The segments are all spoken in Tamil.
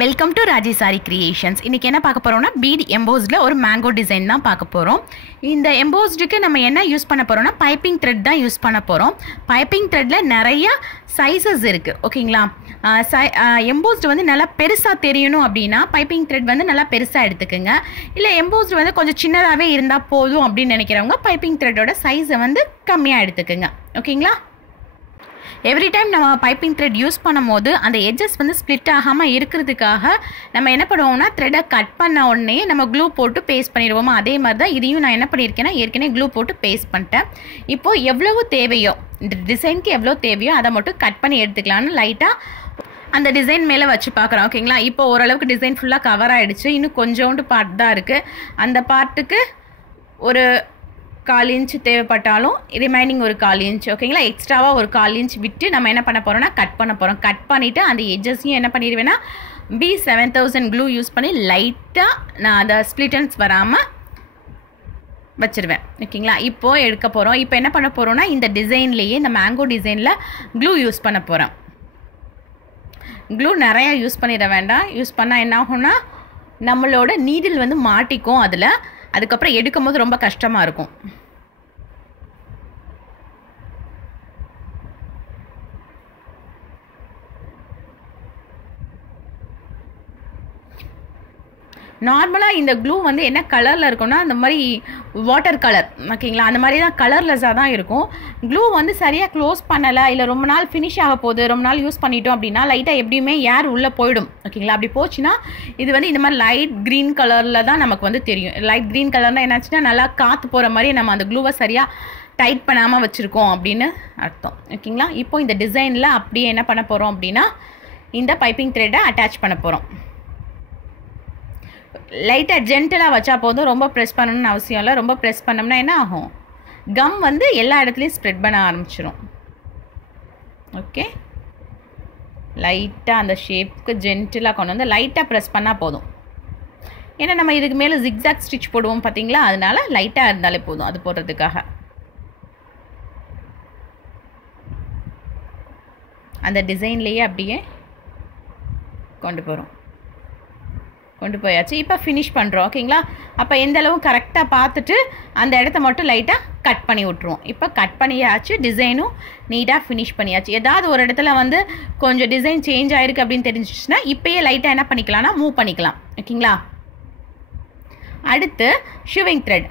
Welcome to Raji sorry creations. இன்றைக்கி என்ன பார்க்க போகிறோம்னா பீட் எம்போஸ்டில் ஒரு மேங்கோ டிசைன் தான் பார்க்க போகிறோம். இந்த எம்போஸ்டுக்கு நம்ம என்ன யூஸ் பண்ண போகிறோம்னா பைப்பிங் த்ரெட் தான் யூஸ் பண்ண போகிறோம். பைப்பிங் த்ரெட்டில் நிறையா சைஸஸ் இருக்குது, ஓகேங்களா. எம்போஸ்டு வந்து நல்லா பெருசாக தெரியணும் அப்படின்னா பைப்பிங் த்ரெட் வந்து நல்லா பெருசாக எடுத்துக்கோங்க. இல்லை எம்போஸ்டு வந்து கொஞ்சம் சின்னதாகவே இருந்தால் போதும் அப்படின்னு நினைக்கிறவங்க பைப்பிங் த்ரெட்டோட சைஸை வந்து கம்மியாக எடுத்துக்கோங்க, ஓகேங்களா. எவ்ரி டைம் நம்ம பைப்பிங் த்ரெட் யூஸ் பண்ணும் போது அந்த எட்ஜஸ் வந்து ஸ்ப்ளிட் ஆகாமல் இருக்கிறதுக்காக நம்ம என்ன பண்ணுவோம்னா த்ரெட்டை கட் பண்ண உடனே நம்ம க்ளூ போட்டு பேஸ்ட் பண்ணிடுவோமா. அதே மாதிரி தான் இதையும் நான் என்ன பண்ணியிருக்கேன்னா ஏற்கனவே க்ளூ போட்டு பேஸ்ட் பண்ணிட்டேன். இப்போது எவ்வளவு தேவையோ இந்த டிசைனுக்கு எவ்வளோ தேவையோ அதை மட்டும் கட் பண்ணி எடுத்துக்கலான்னு லைட்டாக அந்த டிசைன் மேலே வச்சு பார்க்குறோம், ஓகேங்களா. இப்போ ஓரளவுக்கு டிசைன் ஃபுல்லாக கவர் ஆகிடுச்சு. இன்னும் கொஞ்சோண்டு பார்ட் தான் இருக்குது. அந்த பார்ட்டுக்கு ஒரு 1/4 இன்ச் தேவைப்பட்டாலும் ரிமைனிங் ஒரு 1/4 இன்ச், ஓகேங்களா. எக்ஸ்ட்ராவாக ஒரு 1/4 இன்ச் விட்டு நம்ம என்ன பண்ண போகிறோம்னா கட் பண்ண போகிறோம். கட் பண்ணிவிட்டு அந்த எட்ஜஸையும் என்ன பண்ணிடுவேன்னா B7000 க்ளூ யூஸ் பண்ணி லைட்டாக நான் அதை ஸ்ப்ளிட்டன்ஸ் வராமல் வச்சுருவேன், ஓகேங்களா. இப்போது எடுக்க போகிறோம். இப்போ என்ன பண்ண போகிறோம்னா இந்த டிசைன்லேயே இந்த மேங்கோ டிசைனில் க்ளூ யூஸ் பண்ண போகிறேன். க்ளூ நிறையா யூஸ் பண்ணிட வேண்டாம். யூஸ் பண்ணால் என்ன ஆகும்னா நம்மளோட நீடில் வந்து மாட்டிக்கும் அதில். அதுக்கப்புறம் எடுக்கும் போது ரொம்ப கஷ்டமாக இருக்கும். நார்மலாக இந்த க்ளூ வந்து என்ன கலரில் இருக்கும்னா அந்த மாதிரி வாட்டர் கலர், ஓகேங்களா. அந்த மாதிரி தான் கலர்லெஸ்ஸாக தான் இருக்கும். க்ளூ வந்து சரியாக க்ளோஸ் பண்ணலை, இல்லை ரொம்ப நாள் ஃபினிஷ் ஆக போகுது, ரொம்ப நாள் யூஸ் பண்ணிட்டோம் அப்படின்னா லைட்டாக எப்படியுமே ஏர் உள்ளே போயிடும், ஓகேங்களா. அப்படி போச்சுன்னா இது வந்து இந்த மாதிரி லைட் க்ரீன் கலரில் தான் நமக்கு வந்து தெரியும். லைட் க்ரீன் கலர்னால் என்னாச்சுன்னா நல்லா காற்று போகிற மாதிரி நம்ம அந்த க்ளூவை சரியாக டைட் பண்ணாமல் வச்சுருக்கோம் அப்படின்னு அர்த்தம், ஓகேங்களா. இப்போ இந்த டிசைனில் அப்படியே என்ன பண்ண போகிறோம் அப்படின்னா இந்த பைப்பிங் த்ரெட்டை அட்டாச் பண்ண போகிறோம். லைட்டாக ஜென்டலாக வச்சா போதும், ரொம்ப ப்ரெஸ் பண்ணணும்னு அவசியம் இல்லை. ரொம்ப ப்ரெஸ் பண்ணோம்னா என்ன ஆகும், கம் வந்து எல்லா இடத்துலையும் ஸ்ப்ரெட் பண்ண ஆரம்பிச்சிடும். ஓகே, லைட்டாக அந்த ஷேப்புக்கு ஜென்டலாக கொண்டு வந்து லைட்டாக ப்ரெஸ் பண்ணால் போதும். ஏன்னா நம்ம இதுக்கு மேலே ஜிக்ஸாக் ஸ்டிச் போடுவோம் பார்த்தீங்களா, அதனால லைட்டாக இருந்தாலே போதும் அது போடுறதுக்காக. அந்த டிசைன்லேயே அப்படியே கொண்டு போயாச்சு. இப்போ ஃபினிஷ் பண்ணுறோம், ஓகேங்களா. அப்போ எந்த அளவு கரெக்டாக பார்த்துட்டு அந்த இடத்த மட்டும் லைட்டாக கட் பண்ணி விட்ருவோம். இப்போ கட் பண்ணியாச்சு, டிசைனும் நீட்டாக ஃபினிஷ் பண்ணியாச்சு. ஏதாவது ஒரு இடத்துல வந்து கொஞ்சம் டிசைன் சேஞ்ச் ஆகிருக்கு அப்படின்னு தெரிஞ்சிச்சுன்னா இப்போயே லைட்டாக என்ன பண்ணிக்கலாம்னா மூவ் பண்ணிக்கலாம், ஓகேங்களா. அடுத்து ஷூவிங் த்ரெட்.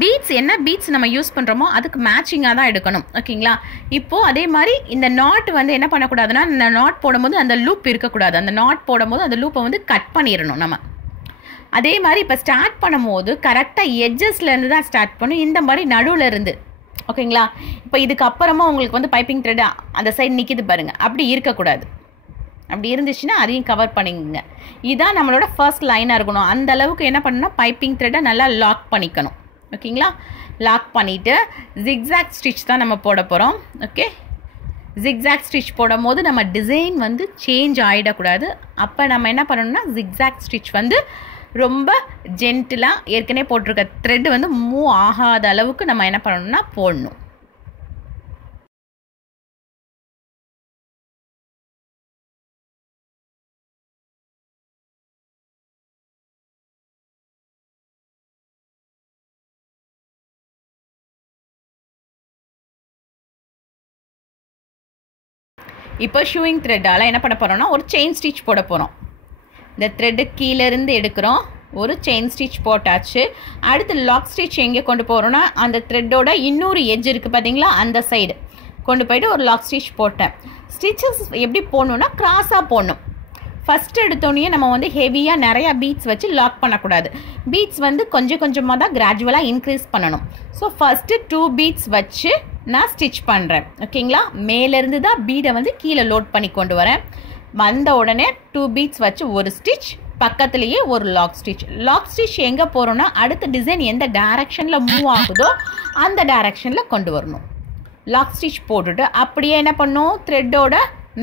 பீட்ஸ் என்ன பீட்ஸ் நம்ம யூஸ் பண்ணுறோமோ அதுக்கு மேட்சிங்காக தான் எடுக்கணும், ஓகேங்களா. இப்போது அதே மாதிரி இந்த நாட் வந்து என்ன பண்ணக்கூடாதுன்னா இந்த நாட் போடும்போது அந்த லூப் இருக்கக்கூடாது. அந்த நாட் போடும்போது அந்த லூப்பை வந்து கட் பண்ணிடணும் நம்ம. அதே மாதிரி இப்போ ஸ்டார்ட் பண்ணும்போது கரெக்டாக எட்ஜஸ்லேருந்து தான் ஸ்டார்ட் பண்ணும், இந்த மாதிரி நடுவில் இருந்து, ஓகேங்களா. இப்போ இதுக்கப்புறமா உங்களுக்கு வந்து பைப்பிங் த்ரெட் அந்த சைடு நிற்கிது பாருங்கள், அப்படி இருக்கக்கூடாது. அப்படி இருந்துச்சுன்னா அதையும் கவர் பண்ணிக்கோங்க. இதுதான் நம்மளோட ஃபர்ஸ்ட் லைனாக இருக்கணும். அந்த அளவுக்கு என்ன பண்ணணும்னா பைப்பிங் த்ரெட்டை நல்லா லாக் பண்ணிக்கணும், ஓகேங்களா. லாக் பண்ணிவிட்டு ஜிக்ஸாக் ஸ்டிச் தான் நம்ம போட போகிறோம், ஓகே. ஜிக்ஸாக் ஸ்டிச் போடும் போது நம்ம டிசைன் வந்து சேஞ்ச் ஆகிடக்கூடாது. அப்போ நம்ம என்ன பண்ணணும்னா ஜிக்ஸாக் ஸ்டிச் வந்து ரொம்ப ஜென்டிலாக ஏற்கனவே போட்டிருக்க த்ரெட் வந்து மூவ் ஆகாத அளவுக்கு நம்ம என்ன பண்ணணும்னா போடணும். இப்போ ஷூவிங் த்ரெட்டால் என்ன பண்ண போகிறோம்னா ஒரு செயின் ஸ்டிச் போட போகிறோம். இந்த த்ரெட்டு கீழேருந்து எடுக்கிறோம், ஒரு செயின் ஸ்டிச் போட்டாச்சு. அடுத்து லாக் ஸ்டிச் எங்கே கொண்டு போகிறோன்னா அந்த த்ரெட்டோட இன்னொரு எட்ஜ் இருக்குது பார்த்தீங்களா, அந்த சைடு கொண்டு போய்ட்டு ஒரு லாக் ஸ்டிச் போட்டேன். ஸ்டிச்சஸ் எப்படி போடணுன்னா க்ராஸாக போடணும். ஃபஸ்ட்டு எடுத்தோடனே நம்ம வந்து ஹெவியாக நிறையா பீட்ஸ் வச்சு லாக் பண்ணக்கூடாது. பீட்ஸ் வந்து கொஞ்சம் கொஞ்சமாக தான் கிராஜுவலாக இன்க்ரீஸ் பண்ணணும். ஸோ ஃபஸ்ட்டு 2 பீட்ஸ் வச்சு நான் ஸ்டிச் பண்ணுறேன், ஓகேங்களா. மேலேருந்து தான் பீடை வந்து கீழே லோட் பண்ணி கொண்டு வரேன். வந்த உடனே 2 பீட்ஸ் வச்சு ஒரு ஸ்டிச், பக்கத்துலேயே ஒரு லாக் ஸ்டிச். லாக் ஸ்டிச் எங்கே போகிறோன்னா அடுத்த டிசைன் எந்த டைரக்ஷனில் மூவ் ஆகுதோ அந்த டைரக்ஷனில் கொண்டு வரணும். லாக் ஸ்டிச் போட்டுட்டு அப்படியே என்ன பண்ணணும் த்ரெட்டோட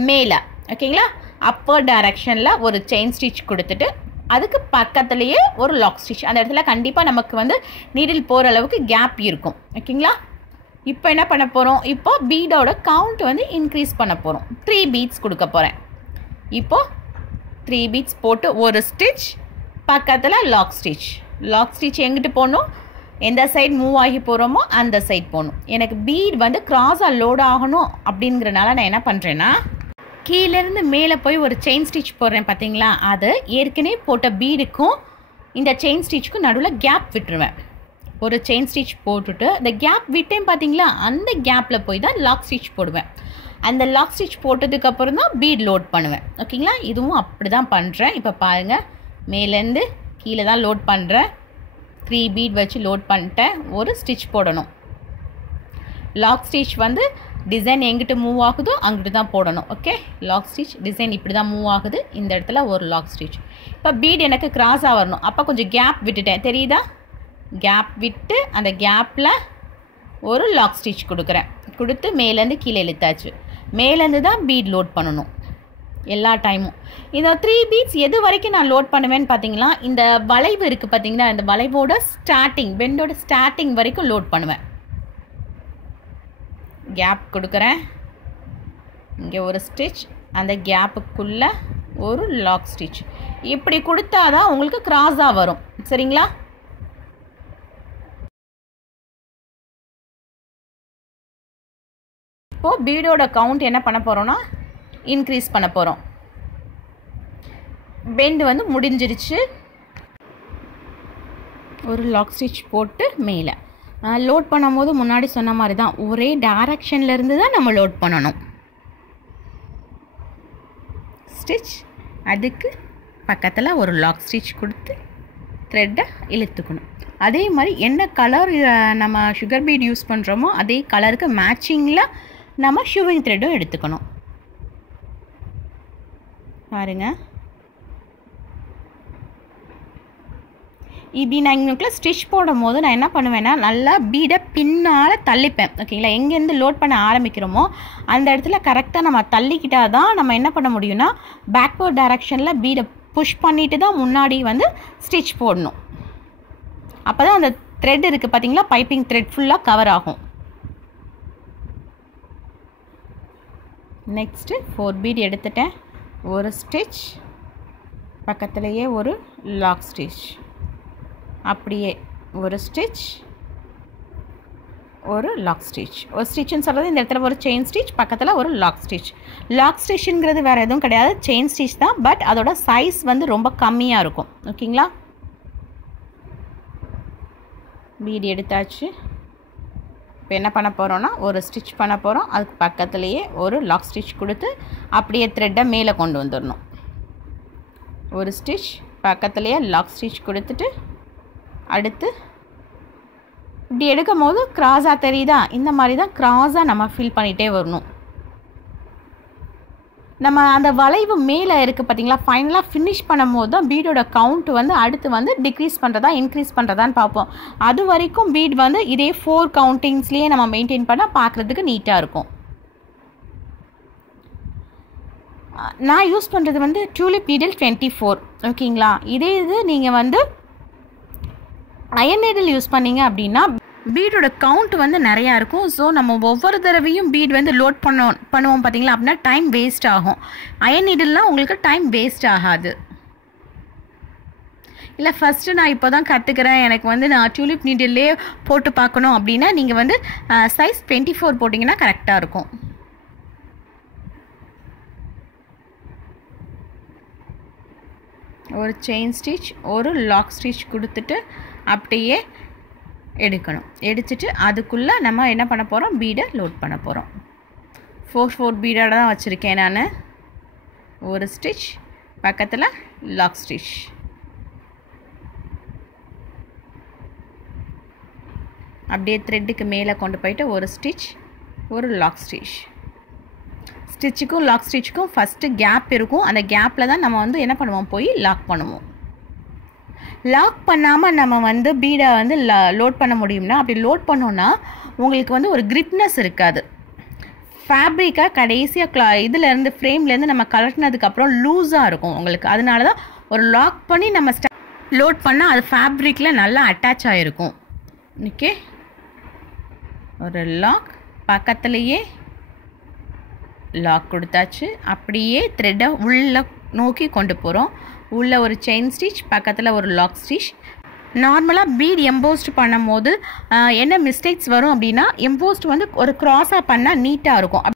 மேலே, ஓகேங்களா, அப்பர் டைரக்ஷனில் ஒரு செயின் ஸ்டிச் கொடுத்துட்டு அதுக்கு பக்கத்துலேயே ஒரு லாக் ஸ்டிச். அந்த இடத்துல கண்டிப்பாக நமக்கு வந்து நீடில் போகிற அளவுக்கு கேப் இருக்கும், ஓகேங்களா. இப்போ என்ன பண்ண போகிறோம், இப்போ பீடோட கவுண்ட் வந்து இன்க்ரீஸ் பண்ண போகிறோம். 3 பீட்ஸ் கொடுக்க போகிறேன். இப்போது 3 பீட்ஸ் போட்டு ஒரு ஸ்டிச், பக்கத்தில் லாக் ஸ்டிச். லாக் ஸ்டிச் எங்கிட்டு போகணும், எந்த சைடு மூவ் ஆகி போகிறோமோ அந்த சைட் போகணும். எனக்கு பீட் வந்து கிராஸாக லோட் ஆகணும் அப்படிங்கிறனால நான் என்ன பண்ணுறேன்னா, கீழேருந்து மேலே போய் ஒரு செயின் ஸ்டிச் போடுறேன் பார்த்தீங்களா, அது ஏற்கனவே போட்ட பீடுக்கும் இந்த செயின் ஸ்டிச்சுக்கும் நடுவில் கேப் விட்டுருவேன். ஒரு செயின் ஸ்டிச் போட்டுட்டு அந்த கேப் விட்டேன் பார்த்தீங்களா, அந்த கேப்பில் போய் தான் லாக் ஸ்டிச் போடுவேன். அந்த லாக் ஸ்டிச் போட்டதுக்கப்புறம் தான் பீட் லோட் பண்ணுவேன். ஓகேங்களா, இதுவும் அப்படி தான் பண்ணுறேன். இப்போ பாருங்கள், மேலேருந்து கீழே தான் லோட் பண்ணுறேன். 3 பீட் வச்சு லோட் பண்ணிட்டேன். ஒரு ஸ்டிச் போடணும். லாக் ஸ்டிச் வந்து டிசைன் எங்கிட்டு மூவ் ஆகுதோ அங்கிட்டு தான் போடணும். ஓகே, லாக் ஸ்டிச் டிசைன் இப்படி தான் மூவ் ஆகுது. இந்த இடத்துல ஒரு லாக் ஸ்டிச். இப்போ பீட் எனக்கு கிராஸாக வரணும். அப்போ கொஞ்சம் கேப் விட்டுட்டேன், தெரியுதா? கேப் விட்டு அந்த கேப்பில் ஒரு லாக் ஸ்டிச் கொடுக்குறேன். கொடுத்து மேலேருந்து கீழே இழுத்தாச்சு. மேலேருந்து தான் பீட் லோட் பண்ணணும் எல்லா டைமும். இந்த 3 பீட்ஸ் எது வரைக்கும் நான் லோட் பண்ணுவேன்னு பார்த்தீங்களா, இந்த வளைவு இருக்குது பார்த்தீங்களா, இந்த வளைவோட ஸ்டார்டிங், பெண்டோட ஸ்டார்டிங் வரைக்கும் லோட் பண்ணுவேன். கேப் கொடுக்குறேன், இங்கே ஒரு ஸ்டிச், அந்த கேப்புக்குள்ளே ஒரு லாக் ஸ்டிச். இப்படி கொடுத்தா தான் உங்களுக்கு கிராஸாக வரும். சரிங்களா? இப்போது பீடோட கவுண்ட் என்ன பண்ண போகிறோன்னா, இன்க்ரீஸ் பண்ண போகிறோம். பெண்ட் வந்து முடிஞ்சிருச்சு. ஒரு லாக் ஸ்டிச் போட்டு மேலே லோட் பண்ணும்போது முன்னாடி சொன்ன மாதிரி தான் ஒரே டைரக்ஷன்லேருந்து தான் நம்ம லோட் பண்ணணும். ஸ்டிச், அதுக்கு பக்கத்தில் ஒரு லாக் ஸ்டிச் கொடுத்து த்ரெட்டை இழுத்துக்கணும். அதே மாதிரி என்ன கலர் நம்ம சுகர் பீட் யூஸ் பண்ணுறோமோ அதே கலருக்கு மேட்சிங்கில் நம்ம ஷூவிங் த்ரெட்டும் எடுத்துக்கணும். பாருங்கள், இப்படி நான் இங்கே ஸ்டிச் போடும் போது நான் என்ன பண்ணுவேன்னா, நல்லா பீடை பின்னால் தள்ளிப்பேன். ஓகேங்களா, எங்கேருந்து லோட் பண்ண ஆரம்பிக்கிறோமோ அந்த இடத்துல கரெக்டாக நம்ம தள்ளிக்கிட்டால் தான் நம்ம என்ன பண்ண முடியும்னா, பேக்வர்ட் டைரக்ஷனில் பீடை புஷ் பண்ணிட்டு தான் முன்னாடி வந்து ஸ்டிச் போடணும். அப்போ தான் அந்த த்ரெட் இருக்குது பார்த்தீங்களா, பைப்பிங் த்ரெட் ஃபுல்லாக கவர் ஆகும். நெக்ஸ்ட்டு 4 பீட் எடுத்துட்டேன். ஒரு ஸ்டிச், பக்கத்துலேயே ஒரு லாக் ஸ்டிச், அப்படியே ஒரு ஸ்டிச், ஒரு லாக் ஸ்டிச். ஒரு ஸ்டிச்சுன்னு சொல்கிறது இந்த இடத்துல ஒரு செயின் ஸ்டிச், பக்கத்தில் ஒரு லாக் ஸ்டிச். லாக் ஸ்டிச்சுங்கிறது வேறு எதுவும் கிடையாது, செயின் ஸ்டிச் தான். பட் அதோட சைஸ் வந்து ரொம்ப கம்மியாக இருக்கும். ஓகேங்களா, பீட் எடுத்தாச்சு. இப்போ என்ன பண்ண போகிறோன்னா, ஒரு ஸ்டிச் பண்ண போகிறோம். அதுக்கு பக்கத்துலேயே ஒரு லாக் ஸ்டிச் கொடுத்து அப்படியே த்ரெட்டை மேலே கொண்டு வந்துடணும். ஒரு ஸ்டிச், பக்கத்துலேயே லாக் ஸ்டிச் கொடுத்துட்டு அடுத்து இப்படி எடுக்கும் போது கிராஸாக தெரியுதா, இந்த மாதிரி தான் கிராஸாக நம்ம ஃபில் பண்ணிகிட்டே வரணும். நம்ம அந்த வளைவு மேலே இருக்குது பார்த்தீங்களா, ஃபைனலாக ஃபினிஷ் பண்ணும் போது தான் பீடோட கவுண்ட் வந்து அடுத்து வந்து டிக்ரீஸ் பண்ணுறதா இன்க்ரீஸ் பண்ணுறதான்னு பார்ப்போம். அது வரைக்கும் பீட் வந்து இதே 4 கவுண்டிங்ஸ்லேயே நம்ம மெயின்டைன் பண்ணால் பார்க்குறதுக்கு நீட்டாக இருக்கும். நான் யூஸ் பண்ணுறது வந்து டியூலிப் நீடில் 24. ஓகேங்களா, இதே இது நீங்கள் வந்து அயன் நீடில் யூஸ் பண்ணிங்க அப்படின்னா பீடோட கவுண்ட் வந்து நிறையா இருக்கும். ஸோ நம்ம ஒவ்வொரு தடவையும் பீட் வந்து லோட் பண்ணுவோம் பார்த்தீங்களா, அப்படின்னா டைம் வேஸ்ட் ஆகும். அயன் நீடில்னால் உங்களுக்கு டைம் வேஸ்ட் ஆகாது. இல்லை ஃபஸ்ட்டு நான் இப்போ தான் கற்றுக்கிறேன், எனக்கு வந்து நான் டியூலிப் நீடில்லே போட்டு பார்க்கணும் அப்படின்னா நீங்கள் வந்து சைஸ் 24 போட்டிங்கன்னா கரெக்டாக இருக்கும். ஒரு செயின் ஸ்டிச், ஒரு லாக் ஸ்டிச் கொடுத்துட்டு அப்படியே எடுக்கணும். எடுத்துட்டு அதுக்குள்ளே நம்ம என்ன பண்ண போகிறோம், பீடை லோட் பண்ண போகிறோம். 4 பீடோட தான் வச்சுருக்கேன் நான். ஒரு ஸ்டிச், பக்கத்தில் லாக் ஸ்டிச். அப்படியே த்ரெட்டுக்கு மேலே கொண்டு போயிட்டு ஒரு ஸ்டிச், ஒரு லாக் ஸ்டிச். ஸ்டிச்சுக்கும் லாக் ஸ்டிச்சுக்கும் ஃபஸ்ட்டு கேப் இருக்கும். அந்த கேப்பில் தான் நம்ம வந்து என்ன பண்ணுவோம், போய் லாக் பண்ணுவோம். லாக் பண்ணாமல் நம்ம வந்து பீடை வந்து லோட் பண்ண முடியும்னா, அப்படி லோட் பண்ணோன்னா உங்களுக்கு வந்து ஒரு கிரிப்னஸ் இருக்காது. ஃபேப்ரிக்காக கடைசியாக இதிலேருந்து ஃப்ரேம்லேருந்து நம்ம கலட்டினதுக்கப்புறம் லூஸாக இருக்கும் உங்களுக்கு. அதனால தான் ஒரு லாக் பண்ணி நம்ம லோட் பண்ணால் அது ஃபேப்ரிக்கில் நல்லா அட்டாச் ஆகிருக்கும். ஓகே, ஒரு லாக், பக்கத்துலேயே லாக் கொடுத்தாச்சு. அப்படியே த்ரெட்டை உள்ளே நோக்கி கொண்டு போகிறோம். உள்ள ஒரு செயின் ஸ்டிச், பக்கத்தில் ஒரு லாக் ஸ்டிச். நார்மலாக பீட் எம்போஸ்ட் பண்ணும் போது என்ன மிஸ்டேக்ஸ் வரும் அப்படின்னா, எம்போஸ்ட் வந்து ஒரு க்ராஸாக பண்ணால் நீட்டாக இருக்கும்.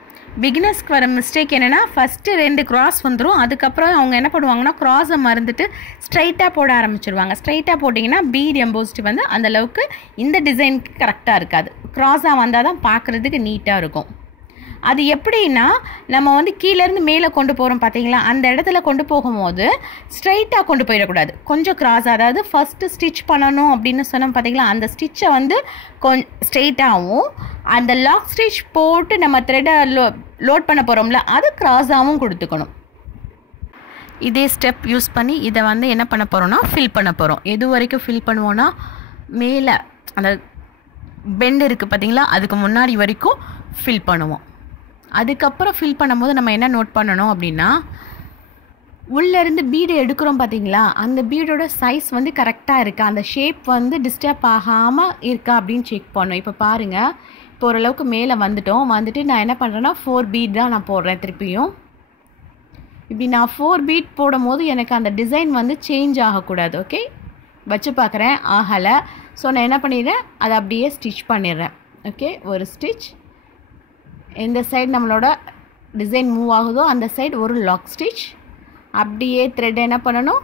பிகினர்ஸ்க்கு வர மிஸ்டேக் என்னென்னா, ஃபஸ்ட்டு 2 க்ராஸ் வந்துடும். அதுக்கப்புறம் அவங்க என்ன பண்ணுவாங்கன்னா, க்ராஸை மறந்துட்டு ஸ்ட்ரைட்டாக போட ஆரம்பிச்சிருவாங்க. ஸ்ட்ரைட்டாக போட்டிங்கன்னா பீட் எம்போஸ்ட் வந்து அந்தளவுக்கு இந்த டிசைனுக்கு கரெக்டாக இருக்காது. க்ராஸாக வந்தால் தான் பார்க்குறதுக்கு நீட்டாக இருக்கும். அது எப்படின்னா, நம்ம வந்து கீழேருந்து மேலே கொண்டு போகிறோம் பார்த்தீங்களா, அந்த இடத்துல கொண்டு போகும்போது ஸ்ட்ரைட்டாக கொண்டு போயிடக்கூடாது. கொஞ்சம் க்ராஸ், அதாவது ஃபஸ்ட்டு ஸ்டிச் பண்ணணும் அப்படின்னு சொன்னோம் பார்த்தீங்களா, அந்த ஸ்டிச்சை வந்து ஸ்ட்ரெயிட்டாகவும், அந்த லாக் ஸ்டிச் போட்டு நம்ம த்ரெட்டை லோட் பண்ண போகிறோம்ல, அது க்ராஸாகவும் கொடுத்துக்கணும். இதே ஸ்டெப் யூஸ் பண்ணி இதை வந்து என்ன பண்ண போகிறோம்னா, ஃபில் பண்ண போகிறோம். எது வரைக்கும் ஃபில் பண்ணுவோன்னா, மேலே அந்த பெண்ட் இருக்குது பார்த்தீங்களா, அதுக்கு முன்னாடி வரைக்கும் ஃபில் பண்ணுவோம். அதுக்கப்புறம் ஃபில் பண்ணும்போது நம்ம என்ன நோட் பண்ணணும் அப்படின்னா, உள்ளேருந்து பீடு எடுக்கிறோம் பார்த்தீங்களா, அந்த பீடோட சைஸ் வந்து கரெக்டாக இருக்கா, அந்த ஷேப் வந்து டிஸ்டர்ப் ஆகாமல் இருக்கா அப்படின்னு செக் பண்ணணும். இப்போ பாருங்கள், இப்போ ஓரளவுக்கு மேலே வந்துட்டு நான் என்ன பண்ணுறேன்னா 4 பீட் தான் நான் போடுறேன். திருப்பியும் இப்படி நான் 4 பீட் போடும் போது எனக்கு அந்த டிசைன் வந்து சேஞ்ச் ஆகக்கூடாது. ஓகே, வச்சு பார்க்குறேன், ஆகலை. ஸோ நான் என்ன பண்ணிடுறேன், அதை அப்படியே ஸ்டிச் பண்ணிடுறேன். ஓகே, ஒரு ஸ்டிச். எந்த சைடு நம்மளோட டிசைன் மூவ் ஆகுதோ அந்த சைடு ஒரு லாக் ஸ்டிச். அப்படியே த்ரெட் என்ன பண்ணணும்,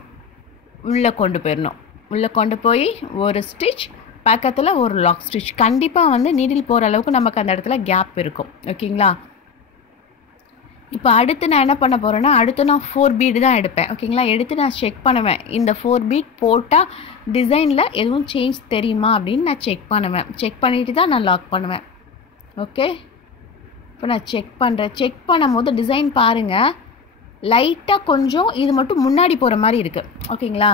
உள்ளே கொண்டு போயிடணும். உள்ளே கொண்டு போய் ஒரு ஸ்டிச், பக்கத்தில் ஒரு லாக் ஸ்டிச். கண்டிப்பாக வந்து நீடில் போகிற அளவுக்கு நமக்கு அந்த இடத்துல கேப் இருக்கும். ஓகேங்களா. இப்போ அடுத்து நான் என்ன பண்ண போகிறேன்னா, அடுத்து நான் 4 பீடு தான் எடுப்பேன். ஓகேங்களா. எடுத்து நான் செக் பண்ணுவேன், இந்த 4 பீட் போட்டால் டிசைனில் எதுவும் சேஞ்ச் தெரியுமா அப்படின்னு நான் செக் பண்ணுவேன். செக் பண்ணிவிட்டு தான் நான் லாக் பண்ணுவேன். ஓகே, இப்போ நான் செக் பண்ணும்போது டிசைன் பாருங்கள், லைட்டாக கொஞ்சம் இது மட்டும் முன்னாடி போகிற மாதிரி இருக்குது. ஓகேங்களா.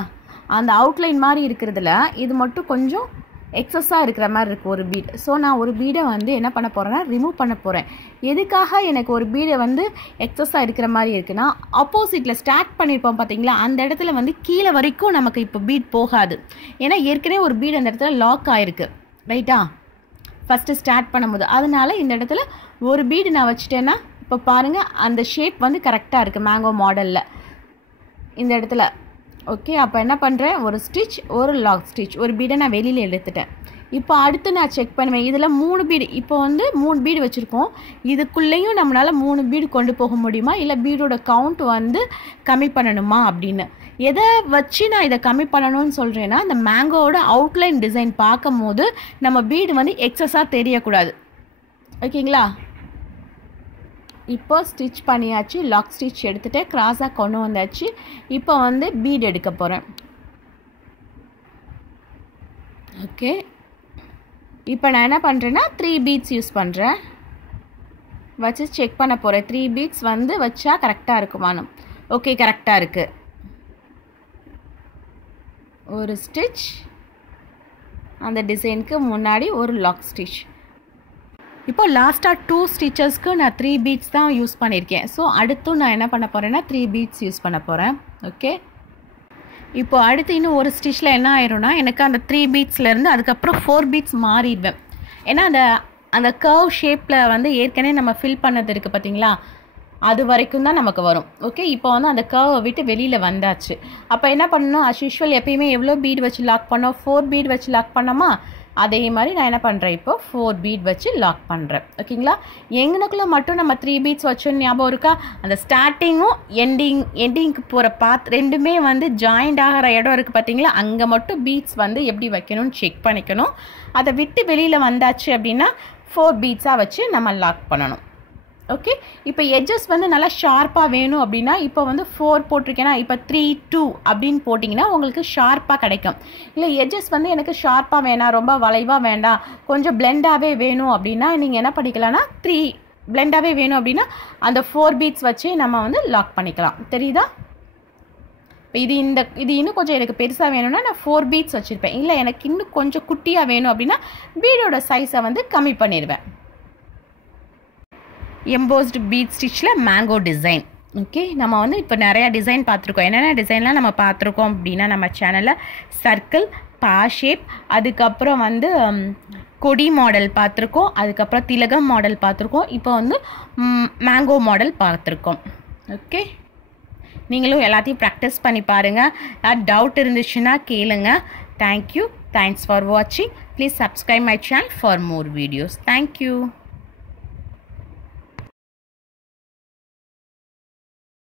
அந்த அவுட்லைன் மாதிரி இருக்கிறதுல இது மட்டும் கொஞ்சம் எக்ஸஸாக இருக்கிற மாதிரி இருக்குது ஒரு பீட். ஸோ நான் ஒரு பீடை வந்து என்ன பண்ண போகிறேன்னா, ரிமூவ் பண்ண போகிறேன். எதுக்காக எனக்கு ஒரு பீடை வந்து எக்ஸஸாக இருக்கிற மாதிரி இருக்குன்னா, ஆப்போசிட்டில் ஸ்டார்ட் பண்ணியிருப்போம் பார்த்தீங்களா, அந்த இடத்துல வந்து கீழே வரைக்கும் நமக்கு இப்போ பீட் போகாது. ஏன்னா ஏற்கனவே ஒரு பீட் அந்த இடத்துல லாக் ஆகிருக்கு. ரைட்டா, ஃபஸ்ட்டு ஸ்டார்ட் பண்ணும்போது. அதனால் இந்த இடத்துல ஒரு பீடு நான் வச்சுட்டேன்னா, இப்போ பாருங்கள் அந்த ஷேப் வந்து கரெக்டாக இருக்குது மேங்கோ மாடலில் இந்த இடத்துல. ஓகே, அப்போ என்ன பண்ணுறேன், ஒரு ஸ்டிச், ஒரு லாக் ஸ்டிச், ஒரு பீடை நான் வெளியில் எடுத்துட்டேன். இப்போ அடுத்து நான் செக் பண்ணுவேன், இதில் 3 பீடு, இப்போ வந்து 3 பீடு வச்சுருக்கோம். இதுக்குள்ளேயும் நம்மளால் 3 பீடு கொண்டு போக முடியுமா, இல்லை பீடோட கவுண்ட் வந்து கம்மி பண்ணணுமா அப்படின்னு. எதை வச்சு நான் இதை கம்மி பண்ணணும்னு சொல்கிறேன்னா, இந்த மேங்கோவோட அவுட்லைன் டிசைன் பார்க்கும் போது நம்ம பீடு வந்து எக்ஸஸாக தெரியக்கூடாது. ஓகேங்களா. இப்போ ஸ்டிச் பண்ணியாச்சு, லாக் ஸ்டிச் எடுத்துகிட்டு கிராஸாக கொண்டு வந்தாச்சு. இப்போ வந்து பீட் எடுக்க போகிறேன். ஓகே, இப்போ நான் என்ன பண்ணுறேன்னா 3 பீட்ஸ் யூஸ் பண்ணுறேன். வச்சு செக் பண்ண போகிறேன், 3 பீட்ஸ் வந்து வச்சா கரெக்டாக இருக்குமானு. ஓகே, கரெக்டாக இருக்குது. ஒரு ஸ்டிச், அந்த டிசைனுக்கு முன்னாடி ஒரு லாக் ஸ்டிச். இப்போ லாஸ்ட்டாக 2 ஸ்டிச்சஸ்க்கு நான் 3 பீட்ஸ் தான் யூஸ் பண்ணியிருக்கேன். ஸோ அடுத்தும் நான் என்ன பண்ண போகிறேன்னா 3 பீட்ஸ் யூஸ் பண்ண போகிறேன். ஓகே, இப்போ அடுத்து இன்னும் ஒரு ஸ்டிச்சில் என்ன ஆயிரும்னா, எனக்கு அந்த 3 பீட்ஸ்லேருந்து அதுக்கப்புறம் 4 பீட்ஸ் மாறிடுவேன். ஏன்னா அந்த கர்வ் ஷேப்பில் வந்து ஏற்கனவே நம்ம ஃபில் பண்ணது இருக்குது பார்த்தீங்களா, அது வரைக்கும் தான் நமக்கு வரும். ஓகே, இப்போ வந்து அந்த கர்வை விட்டு வெளியில் வந்தாச்சு. அப்போ என்ன பண்ணணும், அஸ் யூஷுவல் எப்பயுமே எவ்வளோ பீட் வச்சு லாக் பண்ணோம், 4 பீட் வச்சு லாக் பண்ணோமா, அதே மாதிரி நான் என்ன பண்ணுறேன், இப்போ 4 பீட் வச்சு லாக் பண்ணுறேன். ஓகேங்களா. எங்கனுக்குள்ளே மட்டும் நம்ம 3 பீட்ஸ் வச்சோன்னு ஞாபகம் இருக்கா, அந்த ஸ்டார்டிங்கும் எண்டிங்க்கு போகிற பாத் ரெண்டுமே வந்து ஜாயிண்ட் ஆகிற இடம் இருக்குது பார்த்தீங்களா, அங்கே மட்டும் பீட்ஸ் வந்து எப்படி வைக்கணும்னு செக் பண்ணிக்கணும். அதை விட்டு வெளியில் வந்தாச்சு அப்படின்னா 4 பீட்ஸாக வச்சு நம்ம லாக் பண்ணணும். ஓகே, இப்போ எட்ஜஸ் வந்து நல்லா ஷார்ப்பாக வேணும் அப்படின்னா, இப்போ வந்து 4 போட்டிருக்கேன்னா, இப்போ 3, 2 அப்படின்னு போட்டிங்கன்னா உங்களுக்கு ஷார்ப்பாக கிடைக்கும். இல்லை எட்ஜஸ் வந்து எனக்கு ஷார்ப்பாக வேணாம், ரொம்ப வளைவாக வேண்டாம், கொஞ்சம் பிளெண்டாகவே வேணும் அப்படின்னா நீங்கள் என்ன பண்ணிக்கலாம்னா 3 பிளெண்டாகவே வேணும் அப்படின்னா அந்த 4 பீட்ஸ் வச்சு நம்ம வந்து லாக் பண்ணிக்கலாம். தெரியுதா. இப்போ இது இன்னும் கொஞ்சம் எனக்கு பெருசாக வேணும்னா நான் 4 பீட்ஸ் வச்சுருப்பேன். இல்லை எனக்கு இன்னும் கொஞ்சம் குட்டியாக வேணும் அப்படின்னா பீடோட சைஸை வந்து கம்மி பண்ணிடுவேன். எம்போஸ்டு பீட் ஸ்டிச்சில் மேங்கோ டிசைன். ஓகே, நம்ம வந்து இப்போ நிறையா டிசைன் பார்த்துருக்கோம். என்னென்ன டிசைன்லாம் நம்ம பார்த்துருக்கோம் அப்படின்னா, நம்ம சேனலில் சர்க்கிள், பா ஷேப், அதுக்கப்புறம் வந்து கொடி மாடல் பார்த்துருக்கோம், அதுக்கப்புறம் திலகம் மாடல் பார்த்துருக்கோம், இப்போ வந்து மேங்கோ மாடல் பார்த்துருக்கோம். ஓகே, நீங்களும் எல்லாத்தையும் ப்ராக்டிஸ் பண்ணி பாருங்கள். டவுட் இருந்துச்சுன்னா கேளுங்க. Thank you. Thanks for watching. Please subscribe my channel for more videos. Thank you.